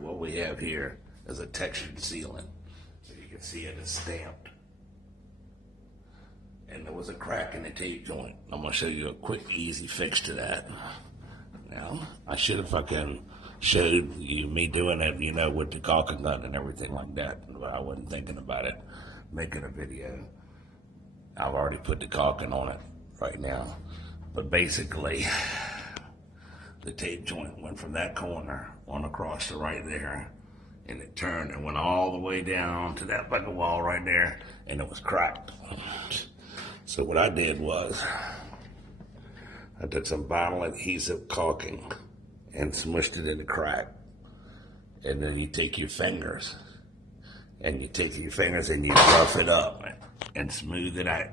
what we have here is a textured sealant. So you can see it is stamped. And there was a crack in the tape joint. I'm gonna show you a quick, easy fix to that. Now, I should have fucking showed you me doing it, you know, with the caulking gun and everything like that, but I wasn't thinking about it, making a video. I've already put the caulking on it right now. But basically, the tape joint went from that corner on across to right there, and it turned and went all the way down to that bucket wall right there, and it was cracked. So what I did was, I took some vinyl adhesive caulking and smushed it in the crack. And then you take your fingers and you rough it up and smooth it out,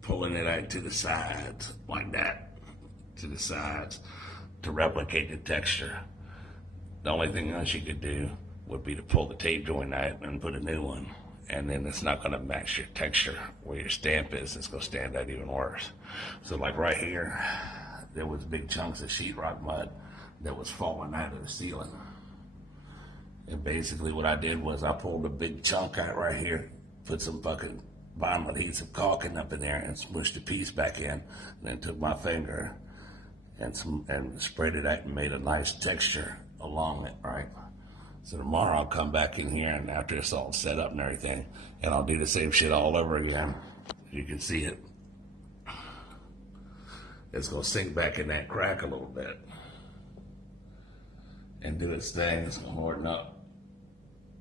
pulling it out to the sides like that, to the sides to replicate the texture. The only thing else you could do would be to pull the tape joint out and put a new one. And then it's not gonna match your texture where your stamp is. It's gonna stand out even worse. So like right here, there was big chunks of sheetrock mud that was falling out of the ceiling. And basically what I did was I pulled a big chunk out right here, put some fucking vinyl adhesive caulking up in there and smushed the piece back in, and then took my finger and spread it out and made a nice texture along it, right? So tomorrow I'll come back in here, and after it's all set up and everything, and I'll do the same shit all over again. You can see it. It's gonna sink back in that crack a little bit and do its thing. It's gonna harden up,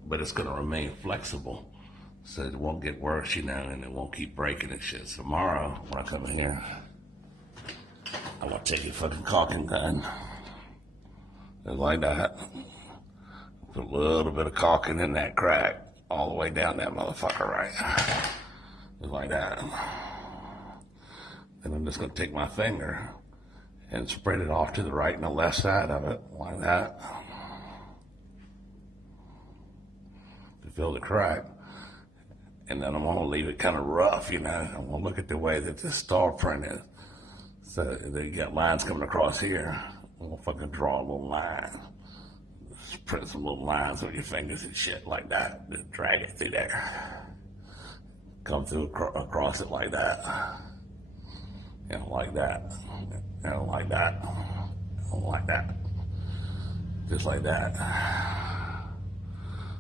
but it's gonna remain flexible, so it won't get worse, you know, and it won't keep breaking and shit. So tomorrow, when I come in here, I'm gonna take a fucking caulking gun, and like that, put a little bit of caulking in that crack, all the way down that motherfucker, right? Just like that. And I'm just gonna take my finger and spread it off to the right and the left side of it, like that, to fill the crack. And then I'm gonna leave it kind of rough, you know. I'm gonna look at the way that this star print is. So you got lines coming across here. I'm gonna fucking draw a little line. Just print some little lines with your fingers and shit like that. Just drag it through there. Come through across it like that. You know, like that. You know, like that. Like that. Just like that.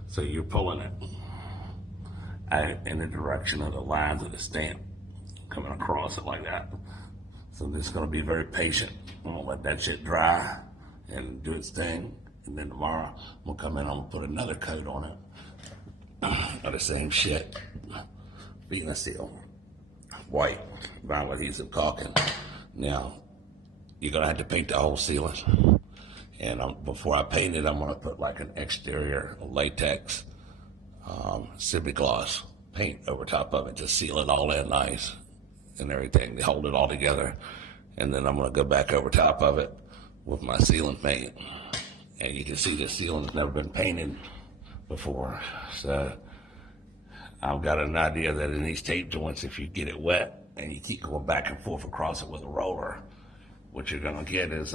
So you're pulling it out in the direction of the lines of the stamp, coming across it like that. So this is gonna be very patient. I'm gonna let that shit dry and do its thing. And then tomorrow, I'm gonna come in, I'm gonna put another coat on it of the same shit. Venus seal, white, vinyl adhesive caulking. Now, you're gonna have to paint the whole ceiling. And before I paint it, I'm gonna put like an exterior latex semi-gloss paint over top of it to seal it all in nice and everything, to hold it all together. And then I'm gonna go back over top of it with my sealant paint. And you can see the ceiling's never been painted before. So I've got an idea that in these tape joints, if you get it wet and you keep going back and forth across it with a roller, what you're gonna get is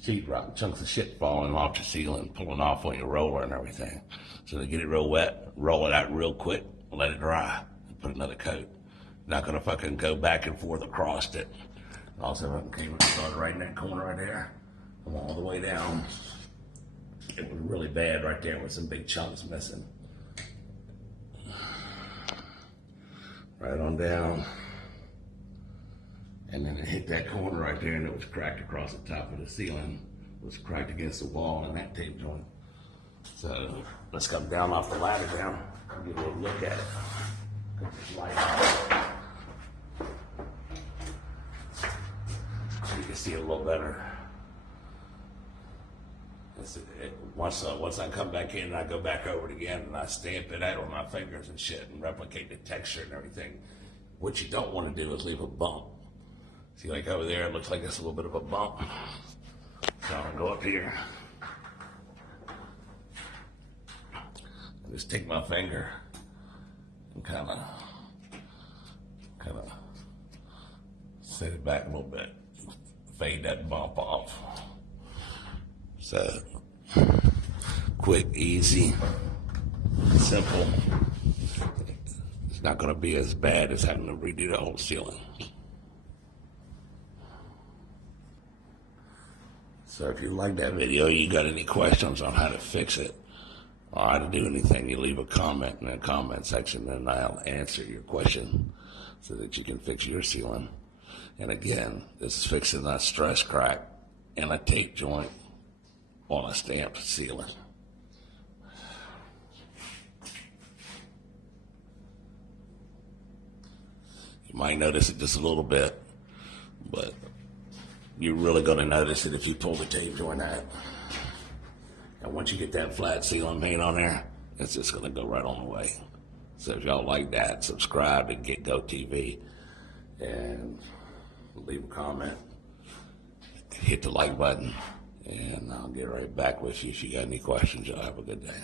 sheetrock, chunks of shit falling off the ceiling, pulling off on your roller and everything. So to get it real wet, roll it out real quick, let it dry, and put another coat. Not gonna fucking go back and forth across it. Also, I came and started right in that corner right there, come all the way down. It was really bad right there with some big chunks missing. Right on down. And then it hit that corner right there, and it was cracked across the top of the ceiling. It was cracked against the wall in that tape joint. So let's come down off the ladder down and get a little look at it. Put this light on so you can see it a little better. Once I come back in, I go back over it again and I stamp it out with my fingers and shit and replicate the texture and everything. What you don't want to do is leave a bump. See, like over there, it looks like it's a little bit of a bump. So I'm gonna go up here and just take my finger and kind of set it back a little bit, fade that bump off. So quick, easy, simple. It's not going to be as bad as having to redo the whole ceiling. So if you like that video, you got any questions on how to fix it or how to do anything, you leave a comment in the comment section and I'll answer your question so that you can fix your ceiling. And again, this is fixing a stress crack and a tape joint on a stamped ceiling. You might notice it just a little bit, but you're really going to notice it if you pull the tape joint out. And once you get that flat ceiling paint on there, it's just going to go right on the way. So if y'all like that, subscribe to Get Go TV and leave a comment. Hit the like button, and I'll get right back with you if you got any questions. Y'all have a good day.